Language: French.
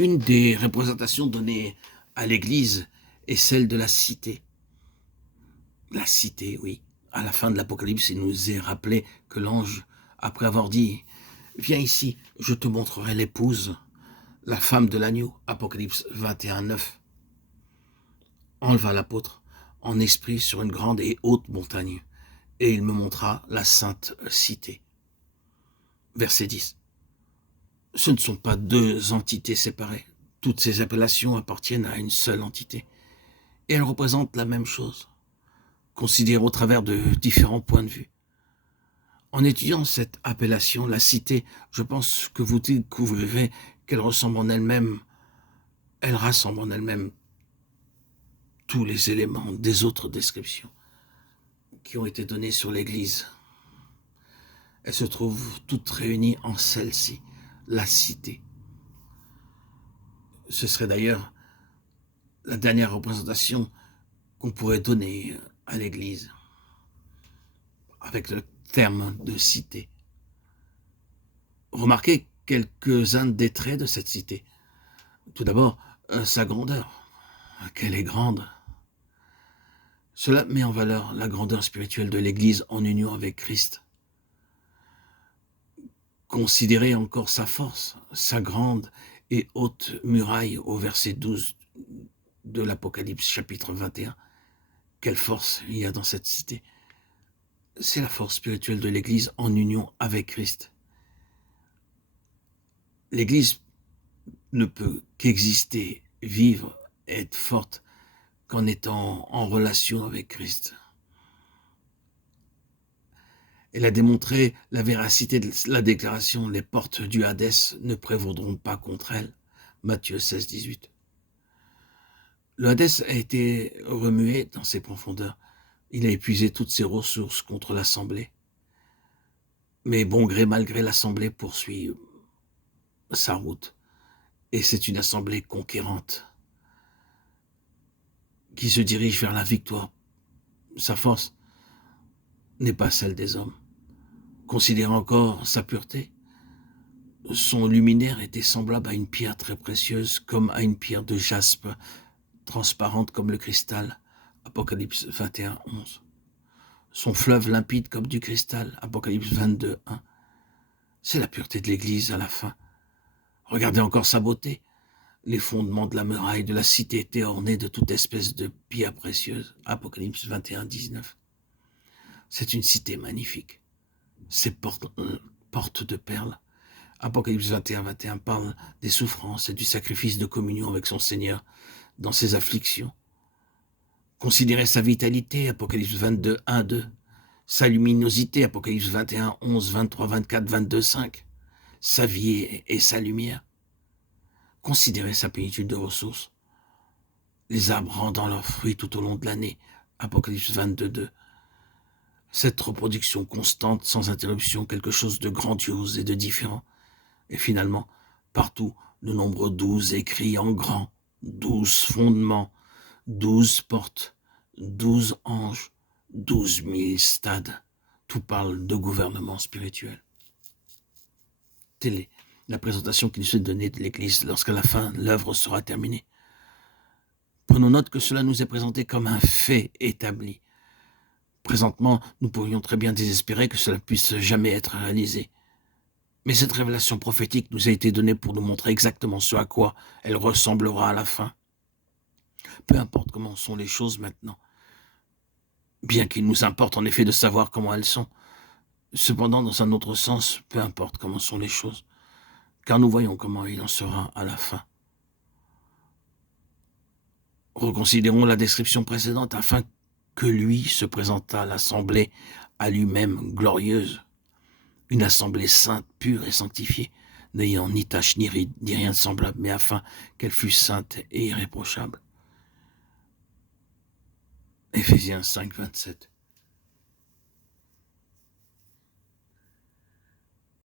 Une des représentations données à l'Église est celle de la cité. La cité, oui. À la fin de l'Apocalypse, il nous est rappelé que l'ange, après avoir dit « Viens ici, je te montrerai l'épouse », la femme de l'agneau, Apocalypse 21, 9, enleva l'apôtre en esprit sur une grande et haute montagne, et il me montra la sainte cité. Verset 10. Ce ne sont pas deux entités séparées. Toutes ces appellations appartiennent à une seule entité. Et elles représentent la même chose, considérées au travers de différents points de vue. En étudiant cette appellation, la cité, je pense que vous découvrirez qu'elle ressemble en elle-même, elle rassemble en elle-même tous les éléments des autres descriptions qui ont été données sur l'Église. Elles se trouvent toutes réunies en celle-ci, la cité. Ce serait d'ailleurs la dernière représentation qu'on pourrait donner à l'Église, avec le terme de cité. Remarquez quelques-uns des traits de cette cité. Tout d'abord, sa grandeur, qu'elle est grande. Cela met en valeur la grandeur spirituelle de l'Église en union avec Christ. Considérez encore sa force, sa grande et haute muraille au verset 12 de l'Apocalypse chapitre 21. Quelle force il y a dans cette cité. C'est la force spirituelle de l'Église en union avec Christ. L'Église ne peut qu'exister, vivre, être forte qu'en étant en relation avec Christ. Elle a démontré la véracité de la déclaration « Les portes du Hadès ne prévaudront pas contre elle » Matthieu 16, 18. Le Hadès a été remué dans ses profondeurs. Il a épuisé toutes ses ressources contre l'Assemblée. Mais bon gré mal gré, l'Assemblée poursuit sa route. Et c'est une Assemblée conquérante qui se dirige vers la victoire. Sa force n'est pas celle des hommes. Considérez encore sa pureté. Son luminaire était semblable à une pierre très précieuse, comme à une pierre de jaspe, transparente comme le cristal. Apocalypse 21, 11. Son fleuve limpide comme du cristal. Apocalypse 22, 1. C'est la pureté de l'Église à la fin. Regardez encore sa beauté. Les fondements de la muraille de la cité étaient ornés de toute espèce de pierres précieuses. Apocalypse 21, 19. C'est une cité magnifique. Ses portes de perles. Apocalypse 21, 21 parle des souffrances et du sacrifice de communion avec son Seigneur dans ses afflictions. Considérez sa vitalité, Apocalypse 22, 1, 2. Sa luminosité, Apocalypse 21, 11, 23, 24, 22, 5. Sa vie et sa lumière. Considérez sa plénitude de ressources. Les arbres rendant leurs fruits tout au long de l'année, Apocalypse 22, 2. Cette reproduction constante, sans interruption, quelque chose de grandiose et de différent. Et finalement, partout, le nombre 12 écrit en grand, 12 fondements, 12 portes, 12 anges, 12 000 stades. Tout parle de gouvernement spirituel. Telle est la présentation qui nous est donnée de l'Église lorsqu'à la fin, l'œuvre sera terminée. Prenons note que cela nous est présenté comme un fait établi. Présentement, nous pourrions très bien désespérer que cela puisse jamais être réalisé. Mais cette révélation prophétique nous a été donnée pour nous montrer exactement ce à quoi elle ressemblera à la fin. Peu importe comment sont les choses maintenant, bien qu'il nous importe en effet de savoir comment elles sont, cependant, dans un autre sens, peu importe comment sont les choses, car nous voyons comment il en sera à la fin. Reconsidérons la description précédente afin que lui se présentât à l'assemblée à lui-même glorieuse, une assemblée sainte, pure et sanctifiée, n'ayant ni tache ni ride, ni rien de semblable, mais afin qu'elle fût sainte et irréprochable. Éphésiens 5, 27.